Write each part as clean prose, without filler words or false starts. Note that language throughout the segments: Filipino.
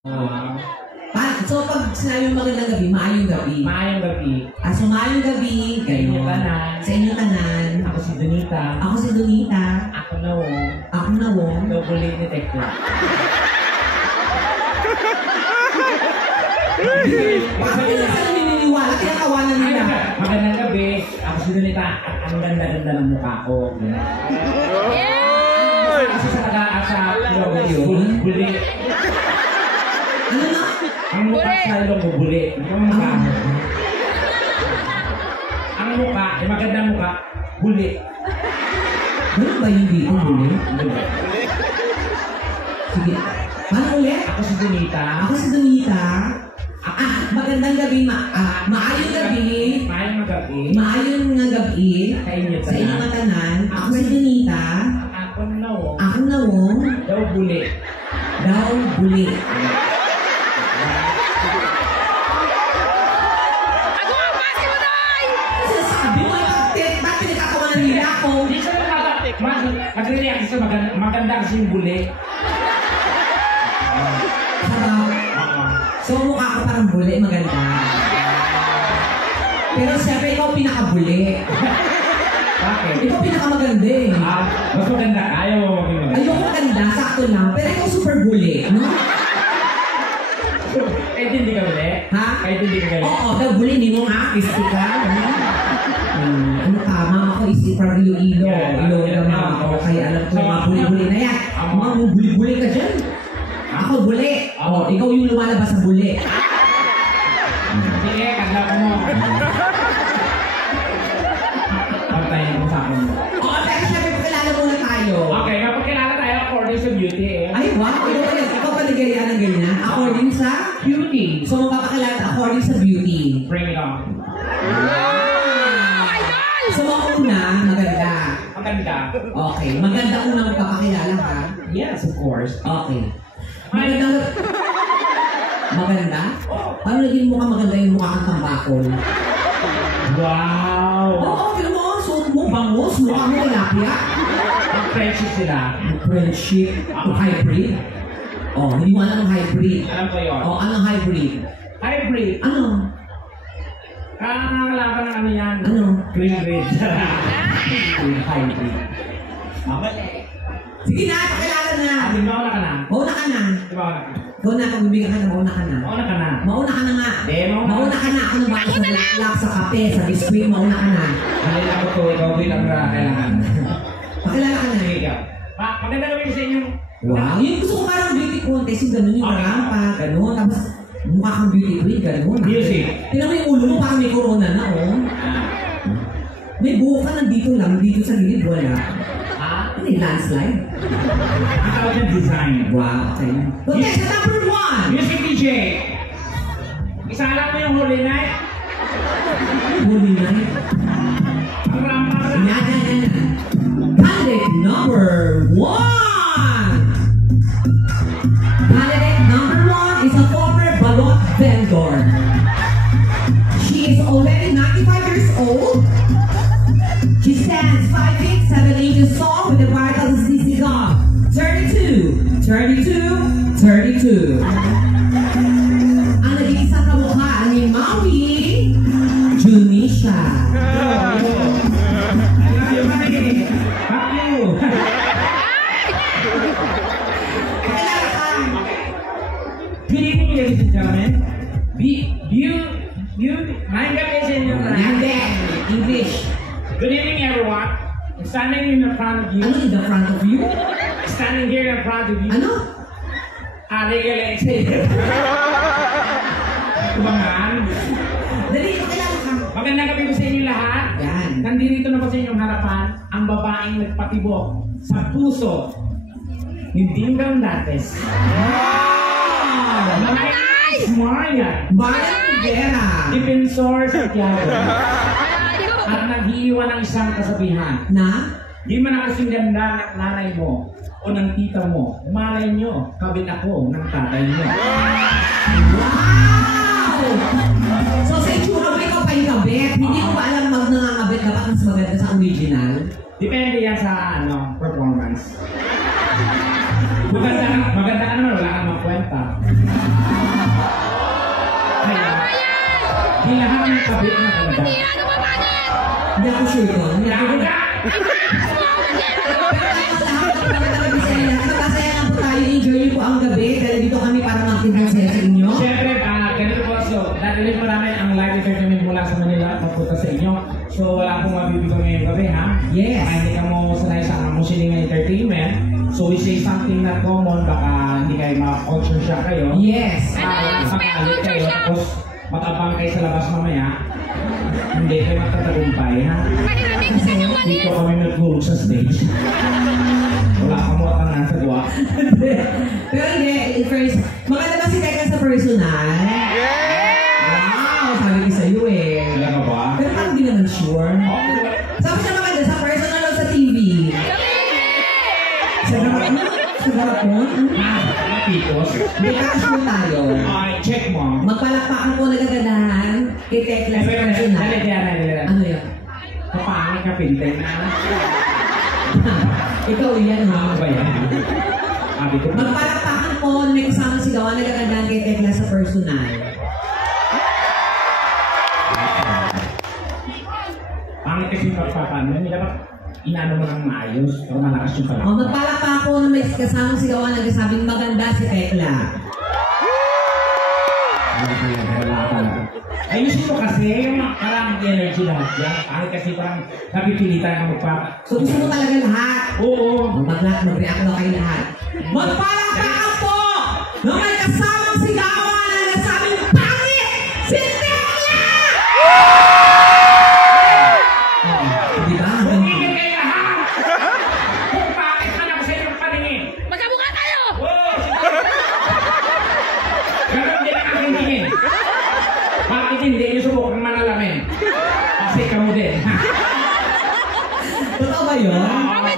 So, pag sinabi yung magandang gabi, maayong gabi. Maayong gabi. So maayong gabi, Ganyan tanan. Sa inyong tanan. Ako si Donita. Ako si Donita. Ako na Wong. Ako na Wong. Double ni Tekla. Bakit na sila naniniwala? Kaya kawanan nila. Magandang gabi. Ako si Donita. Ang ganda-ganda ng mukha ko. Kasi sa taga-asa, buli. Ano na? Ang mukha sa ilong ko, buli. Ang mukha. Ang mukha, magandang mukha, buli. Ano ba yung dito, buli? Sige. Paano ulit? Ako si Donita. Ako si Donita. Magandang gabi, maayong gabi. Maayong gabi. Maayong nga gabi. Sa inyo Sa inyong tanan. Ako si Donita. Ako na Wong. Ako na Wong. Daw buli. Daw buli. Ako ang pasi mo, Day! Sabi mo, bakit pinagkakawalan nila ako? Hindi siya nagtataktik. Mag-react siya, maganda kasi yung buli. So, mukha ko parang buli, maganda. Pero siyempre, ikaw pinakabuli. Bakit? Ikaw pinakamaganda eh. Mas maganda. Ayaw mo maging maganda. Ayoko maganda, sakto lang. Pero ikaw super buli, no? Kahit hindi ka buli? Ha? Kahit hindi ka buli? Oo, daw buli, hindi mo nga. Kisti ka. Ano ka, mama ko is from Iloilo. Iloilo na mama ko. Kaya alam ko yung mga buli-buli na yan. Mga buli-buli ka dyan. Ako buli. Ikaw yung lumalabas sa buli. Sige, kagla ko mo. Pagtayin mo sa akin mo. Pero syempre, pakilala muna tayo. Okay, mapagkilala tayo according sa beauty eh. Ay, wow! Ikaw pa nagaya ng ganyan? According sa Beauty. So, mapapakilala according sa beauty. Bring it on. So, mauna, maganda. Maganda. Okay. Maganda una magpapakilala ka? Yes, of course. Okay. Maganda. Maganda? Paano naging mukha maganda yung mukha kang tambakol? Wow! Oo, pero mo, suot mo, bangus, mukha mo tilapia. Ang friendship sila. Friendship, hybrid. Hindi mo alam ang hybrid. Alam ko yun. Anong hybrid? Hybrid. Ano? Nakakalaban ng ano yan. Ano? Green red. Hybrid. Sige na, pakilala na. Di ba una ka na? Mauna ka na. Di ba una ka na? Mauna ka, bibigyan ka na, mauna ka na. Mauna ka na. Mauna ka na nga. Di, mauna Mauna ka na. Ako na ba sa laklak, sa kape, sa biskuit, mauna ka na. Halila ko to, ikaw bilang kailangan. Pakilala ka na. Sige ka. Maganda gawin sa inyo. Wow, yung gusto ko parang beauty contest, yung gano'n yung rampa, gano'n. Tapos mukha kang beauty queen, gano'n. Music. Tingnan mo yung ulo mo, parang may corona na, oh. May buho ka nandito lang, dito sa gilid, wala. Hindi, landslide. Ang tawag yung design. Wow, okay. Okay, sa number 1! Music DJ. Isala mo yung Holy Night. Holy night. Ang rampa. Yan. Candidate number 1! Candidate number 1 is a former balot vendor. She is already 95 years old. She stands 5 feet 7 inches tall with a vital CC gum. 32. Ang nag-iisang kamukha ni Maui Junisha. Good evening, ladies and gentlemen. Maayong gabi sa inyo. English. Good evening, everyone. I'm standing in front of you. Ano in the front of you? Standing here in front of you. Ano? Legal sa iyo. Kubangan. Dali, pakilala ka. Magandang gabi po sa inyo lahat. Yan. Nandito na po sa inyong harapan ang babaeng nagpatibok sa puso ni Dingdong Dates. Maya. Bayan Rivera. Defensor Santiago. At nag-iiwan ng isang kasabihan. Na? Di man ako kasing ganda ng nanay mo o ng tita mo. Malay nyo, kabit ako ng tatay mo. Wow! So sa itsura mo ikaw pa yung kabit. Hindi ko pa alam nangangabit dapat mas maganda sa original. Depende yan sa performance. Maganda ka naman, wala kang magkwenta. kabit na talaga. Hindi na lumapangit! Hindi ako sure doon. Yaman ka! Magkasaya lang po tayo. Enjoy niyo po ang gabi. Dahil dito kami para magpinasaya sa inyo. Siyempre, ganito po. So, dadalit mo namin ang live entertainment mula sa Manila mapunta sa inyo. So, wala pong mabibigyan ngayong gabi, ha? Yes. Kaya hindi ka mo sanay sa musiling entertainment. So, we say something not common. Baka hindi kayo ma-culture shock kayo. Yes. Makalit kayo. Tapos, matabang kayo sa labas mamaya. Hindi kayo magtatagumpay, ha? Kasi Dito kami nag-group sa stage. Wala ka mo at ang nasa gawa. Pero hindi, first, maganda ba si Tekla sa personal? Wow, sabi ko sa'yo eh. Talaga ba? Pero parang di naman sure. Sabi siya maganda sa personal o sa TV? Sa garapon? Sa garapon? Pitos. Hindi ka sure tayo. Ay, check mo. Magpalakpakan po nagagadahan kay Tekla sa personal. Dali. Ano yun? Kapangit ka pintin na. Ikaw yan ha. Ano ba yan? Sabi ko, Magpalakpakan po na may kasama sigawan nagagadahan kay Tekla sa personal. pangit kasi pagpapaano. Hindi dapat inaano mo ng maayos. Pero malakas yung pala. O, magpalakpakan po na may kasama sigawan nagsasabing maganda si Tekla. Ayusin mo kasi yung parang energy lahat yan. Pangit kasi parang napipilitan ka magpa... So gusto mo talaga lahat? Oo. Mag-react daw kayo lahat. Magpalakpakan po na may kasamang sigawan na nagsasabing pangit si Tekla! Di ba? Tumigil kayo lahat! Kung bakit ka na sa inyong paningin. Magkamukha tayo! Oo! Ganon din ang aking tingin. Bakit hindi niyo subukang manalamin? Kasi kamo din. Totoo ba yun?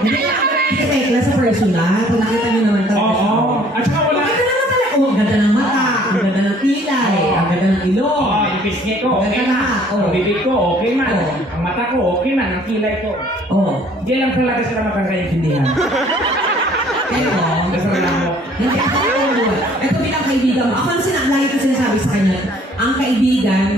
Hindi ka si Tekla sa personal. Kung nakita niyo naman talaga. Oo. At saka wala. Ang ganda naman talaga. Oh, ang ganda ng mata. Ang ganda ng kilay. Ang ganda ng ilong. Oo, yung pisngi ko, okay Ganda man. lahat. Ang bibig ko, okay man. Oo. Ang mata ko, okay man. Ang kilay ko. Oh. Hindi lang talaga sila magkakaintindihan. Pero, Dasal lang mo. hindi ako ito bilang kaibigan mo. Ako ang lagi ko sinasabi sa kanya, ang kaibigan,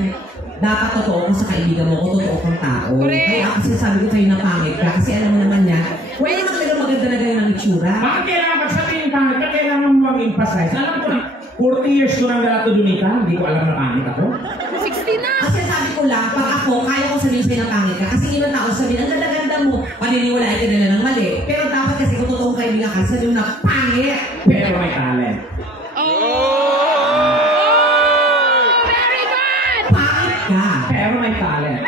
dapat totoo ka sa kaibigan mo kung totoo kang tao. Correct. Kaya ako sinasabi ko sa'yo na pangit ka kasi alam mo naman niya, wala naman talaga maganda na ganyan ang itsura. Bakit kailangan pagsabihin yung pangit ka, kailangan mo mag-emphasize. Alam ko na, 40 years ko nang dala to Dunita, hindi ko alam na pangit ako. 60 na! Ang sinasabi ko lang, pag ako, kaya ko sabihin sa'yo na pangit ka kasi ibang tao sabihin, ang ganda-ganda mo, paniniwalaan ka nila ng mali. Pero dapat kasi kung totoong kaibigan ka, sabihin na pangit. Pero may talent. Very good! Pangit ka. Pero may talent.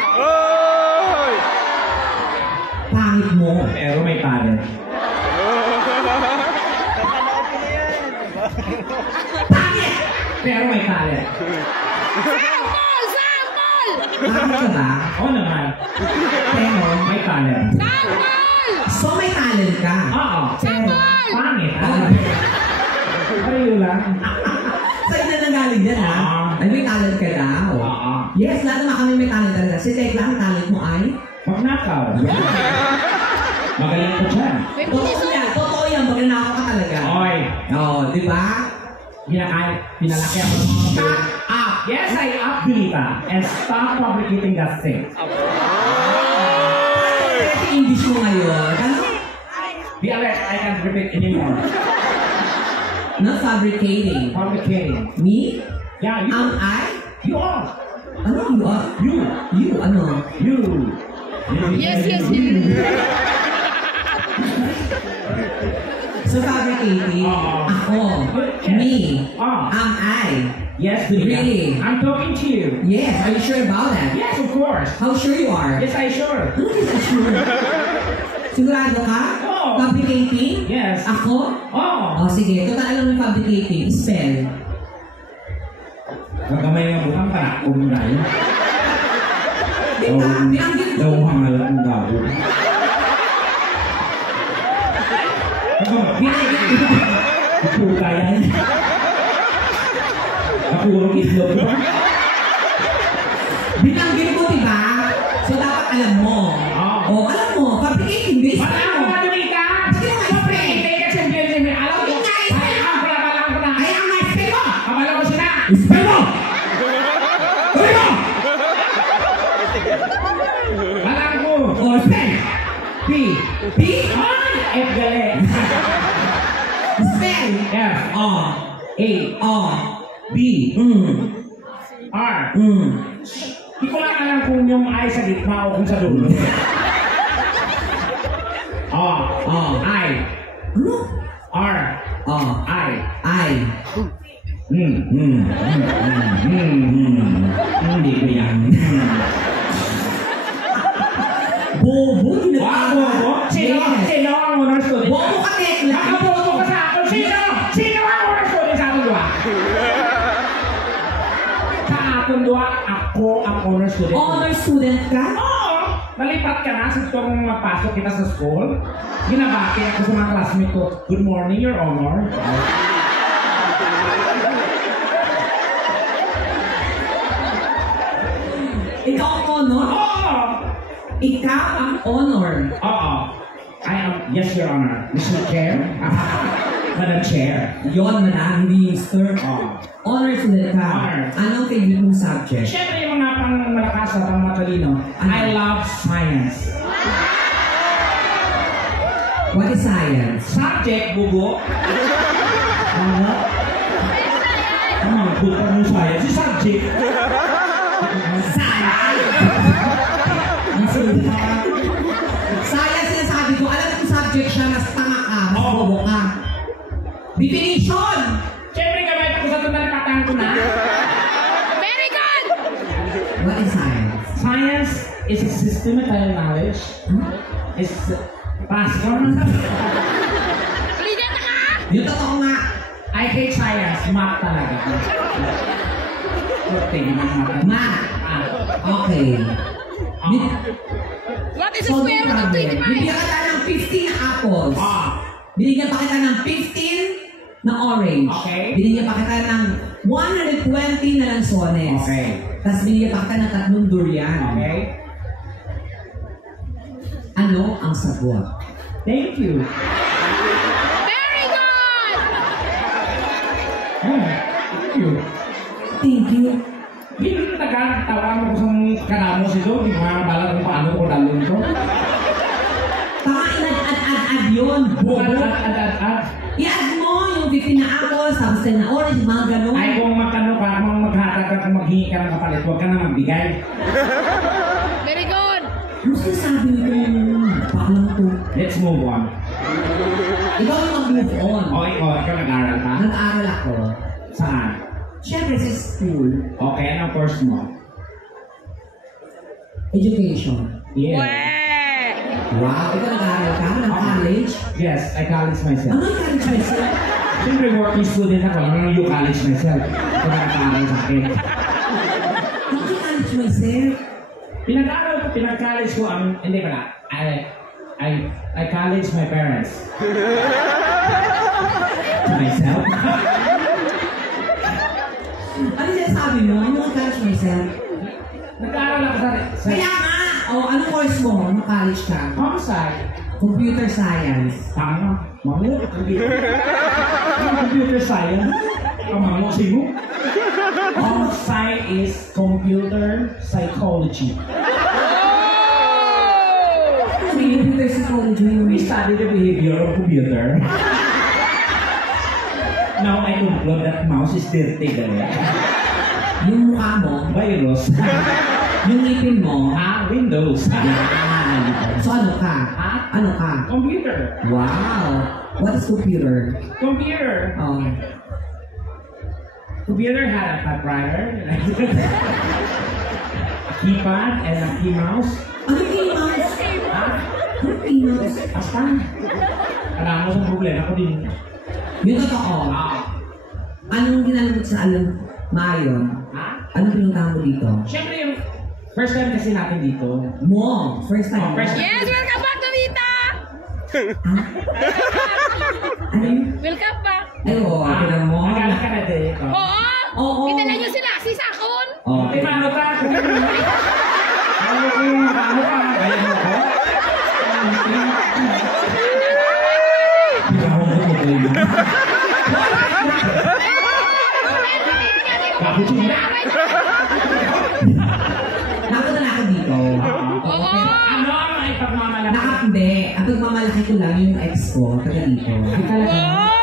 Pangit mo. Pero may talent. Pangit! Pero may talent. Sample! Sample! Pangit ka ba? Oo naman. Pero, May talent. Sample! so may talent ka. Oo. Pero, Pangit. Oh. Pareho lang. sa'yo na nanggaling yan ha? Ay, may talent ka daw. Oo. Yes, lahat naman kami may talent talaga. Si Tekla, ang talent mo ay? Magnakaw. Magaling ko dyan. May pulis Totoo yan, magnanakaw ka talaga. Oy. Oo, di ba? Pinalaki ako ng mga Shut up! Yes, I up Dunita and stop fabricating that thing. Kasi English mo ngayon. Ano? Be alert, I can't repeat anymore. Not fabricating. Fabricating. Me? Yeah, you. I? You are. Ano you are? You. You, ano? You. Yes. So fabricating, ako, me, I. Yes, Dunita. Really? I'm talking to you. Yes, are you sure about that? Yes, of course. How sure you are? Yes, I sure. Ano is sure? Sigurado ka? Oo. Fabricating? Yes. Ako? Oh. O sige, total alam mo yung fabricating. Spell. Nagamay nga bukang para kung dahil. Di ba? Binanggit mo. Daw hangal ang gago. Binanggit mo. Ito kaya yan. Napurong itlog ko. Binanggit mo, di ba? So dapat alam mo. Oo. O, alam mo. Fabricating. Base Wala mo. ko nga Dunita. Bakit mo Fabricating ka siyempre. Alam ko. Balaan ko na. Ay, ang spell mo! Kabalo ko sila. Spell mo! Tuloy mo! A. B. R. Di ko lang alam kung yung I sa gitna o kung sa dulo. I. R. I. Hindi ko yan. Bobo, Bobo? Sino? Yes. Sino ang honor student? Bobo ka, Tekla. Nakabobo ka sa akin. Sino? Sino ang honor student sa akin dua? Sa akin dua, ako ang honor student. Honor student ka? Oo! Nalipat ka na sa itong mapasok kita sa school. Ginabati ako sa mga classmate ko. Good morning, Your Honor. Ikaw ang honor? Oo! Ikaw ang honor. Oo. I am, yes, Your Honor. Mr. Chair? Madam Chair? Yon, madam, hindi sir. Oo. Honor student ka. Honor. Anong favorite mong subject? Siyempre yung mga pang malakas at pang matalino. I love science. What is science? Subject, bubo. Ano? Ano ang bubo mo science? Si subject. Science! Science yung sabi ko, alam kong subject siya, mas tanga ka, mas Oo. bobo ka. Definition! Siyempre gamay ako sa tunay patang ko na. Very good! What is science? Science is a systematic knowledge. It's Pascal. Ulitin na ka! Yung totoo nga. I hate science. Math talaga. Tingin ng math. Math. Okay. What is the square root of Bibigyan 25? kita ng 15 na apples. Binigyan pa kita ng 15 na orange. Okay. Binigyan pa kita ng 120 na lansones. Okay. Tapos binigyan pa kita ng 3 durian. Okay? Ano ang sagot? Thank you. Very good! Thank you. Thank you. Hindi na nagkatawa mo sa kanamos ito. Hindi ko nga balat kung paano ko dalon ito. Baka inad-ad-ad-ad yun. Bukan Bobo. at. I-add mo yung 15 na apples, tapos 10 na orange, mga ganun. Ay kung magkano ka, kung maghatag ka, kung maghingi ka ng kapalit, huwag ka na magbigay. Very good! Ano sinasabi nito yung baklang to? Let's move on. Ikaw yung mag-move on. Okay, ikaw nag-aaral ka? Nag-aaral ako. Saan? Siyempre sa school, Okay, anong course mo? education. Yeah. Weh! Wow, ikaw nag-aaral ka ng college? Yes, I college myself. Ano yung college myself? Siyempre, working student ako. Ano yung college myself? Ito nakataaral sa akin. Ano yung college myself? Pinag-aaral ko, pinag-college ko, hindi pala. I college my parents. To myself. Ano yung sabi mo? Ano yung college myself? Nag-aaral ako sa Kaya nga! O, anong course mo? Anong college ka? homicide. Computer science. Tama. Mamaya, computer science. Kamamo sino? Homicide is computer psychology. Ano yung computer psychology? We study the behavior of computer. Now I conclude that mouse is dirty. Yung mukha mo, Virus. yung ngipin mo, Windows. yan. So ano ka? Ha? Ano ka? Computer. Wow! What is computer? Computer. Computer had a typewriter, a keypad, and a key mouse. Ano yung mouse? Ha? Ano yung mouse? Basta. Alam mo sa problema ko din. Yung totoo. Anong ginagawa sa alam Mayon? Ha? Anong pinuntahan mo dito? Siyempre yung first time kasi natin dito. Mo! First time. Oh, first time. Yes! Welcome back to Vita! Ha? Ano yun? Welcome back! Ay, oo. Tinan mo. Akala ka na dito. Oo! Oo. Kita lang yung sila, si Sakon! Oo. Di paano ka? Ano kung paano ka? Gaya mo ko? Hindi ako mo. Cappuccino. Napunta na ako dito. Oo! Ano ang ipagmamalaki? Nakapinde. Ang pagmamalaki ko lang yung ex ko. Taga dito. Wow!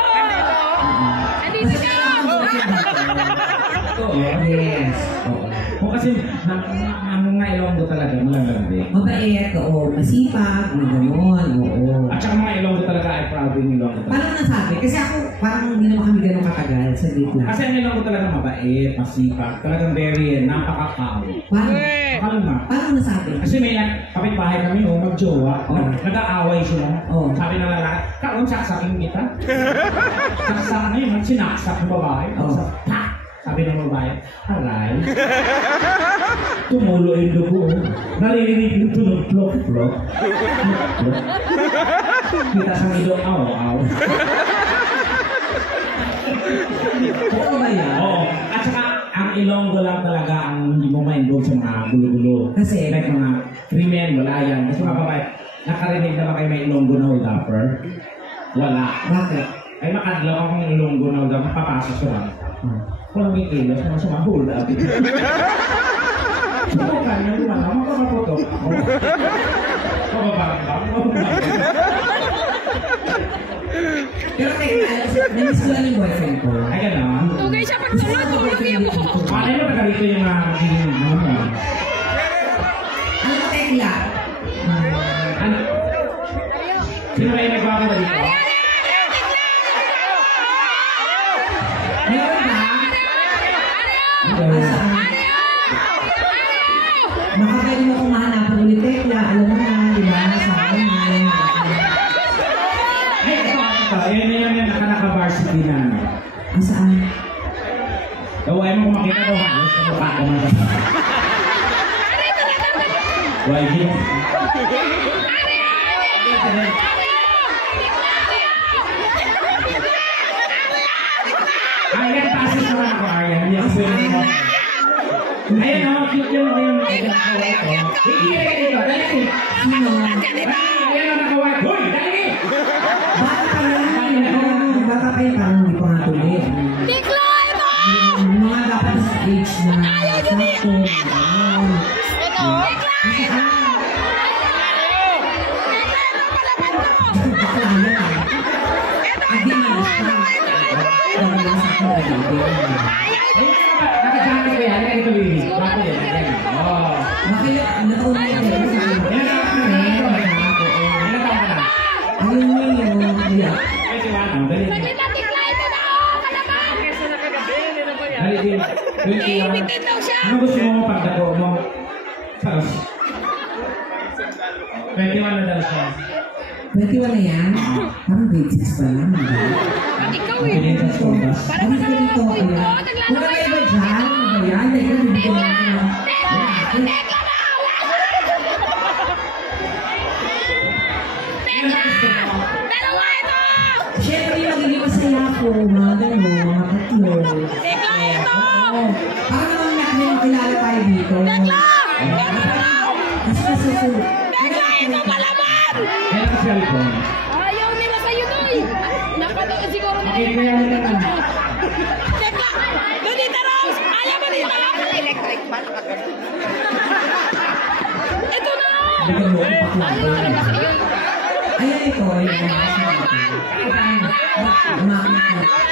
Andito siya! Oo. Yes. Oo. Kung kasi, ang mga Ilonggo talaga, malalandi. Mabait, oo. Masipag, mga ganon, oo. At saka mga Ilonggo talaga ay proud din Ilonggo talaga. Paano nasabi? Kasi ako, parang hindi naman kami ganun katagal sa date lang. Kasi ang Ilonggo talaga mabait, masipag, talagang very napaka-calm. Paano? Kalma. Paano nasabi? Kasi may kapitbahay kami, magjowa. Oo. Nag-aaway sila. Oo. Sabi ng lalaki, karon saksakin kita. Saksak na yun, sinaksak ng babae. Oo. Pa! Sabi ng babae, aray. Tumulo yung dugo. Naririnig yung tunog, plok, plok. Plok, plok. Kita sa ilo, aw, aw. Oo ba yan? Oo. At saka, ang Ilonggo lang talaga ang hindi mo ma-involve sa mga gulo-gulo. Kasi? Like mga krimen, wala yan. Kasi mga babae, nakarinig na ba kayo may Ilonggo na hold-upper? Wala. Bakit? Ay makadlaw akong Ilonggo na hold-upper, papasok ko lang. Walang may kilos, naman sa mga hold-up. Subukan niyo naman, makapaputok ako. Mababang, Pero namiss ko lang yung boyfriend ko. Ay, gano'n. Tugay siya pag tulog niya mo. Paano mo taga-rito yung mga magiging mo? Ano ko tekla? Ano? Sino ba yung nagwako ba dito? Meron ba? Baka pwede mo kong mahanapan ulit tekla. Alam mo na, di ba? Sa akin na. Ay, ito. Yan, naka-varsity na. Saan? Gawain mo kung makita daw halos sa mukha ko na. YG. Ayan, pasis naman ako, Aryan. Yes, pwede mo. Ayan, cute yung nakaway ko. Hindi, dito. Dali. Sino? Ayan, nakaway. Hoy, dali! Baka pa lang. Baka pa yung parang hindi pa nga tuloy. Tikla ito! Mga dapat sa age na. Ayaw niyo din! Sakto. Ito! Tikla ito! Bakla yan. Hindi man siya. Pero nasa akin na dito. Nakasama ko yan. Ito, Lili. Bako yan. Oh. Bakit nakauna yung pero sa akin? Ilan taon ka na? Ilan taon ka na? Ayun mo yun. Kaya. Ay, si Juan. Dali. Saglit na tikla ito na! Kalabang! Dali din. Iibitin daw siya! Ano gusto mo pagdago mo? Saros. 21 na daw siya. 21 na yan? Parang grade 6 pa lang. Ikaw Pagpilin sa sodas. Parang Ano ka dito? ko ito! Kung Naglalakay ano ba dyan? Ano ba yan? Teka, hindi ko na. Tikla na! Dalawa ito! Siyempre, magiging masaya ako. Mga gano'n, mga tatlo. Tikla ito! Oo. Para naman may kilala tayo dito. Tikla! Ito! Kasi nasusunod. Tikla ito! Palaban! Kaya ka cellphone. Ayaw nila sa'yo, Noy! Napanood siguro nila Okay, kaya nila na. Tekla! Donita Rose! Ayaw mo dito! Electric fan ka Ito na! Bigyan mo ang Ayaw paklaban. talaga sa'yo! Ayan ito. Ayan ito. Umakit na.